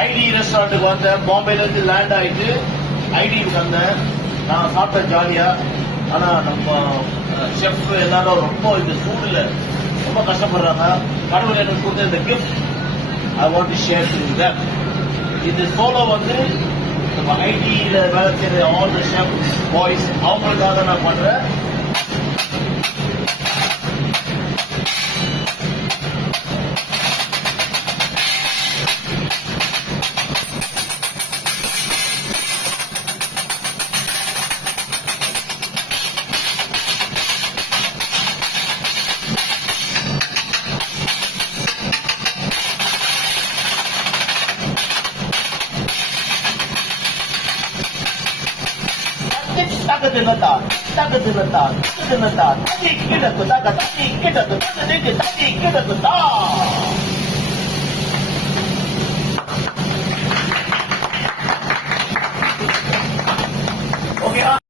ID ரெஸ்டாரண்ட்டுக்கு வந்தேன். பாம்பேல இருந்து லேண்ட் ஆயிட்டு ஐடிக்கு வந்தேன். நான் சாப்பிட்டேன் ஜாலியா. ஆனா நம்ம செஃப் எல்லாரும் ரொம்ப இந்த சூடுல ரொம்ப கஷ்டப்படுறாங்க. கடவுள் எனக்கு கொடுத்த இந்த gift I want to share to them. இந்த சோலோ வந்து நம்ம ஐடியில வேலை செய்யற ஆல் த ஷெஃப் பாய்ஸ் அவங்களுக்காக நான் பண்றேன். தண்ணி கிடக்கு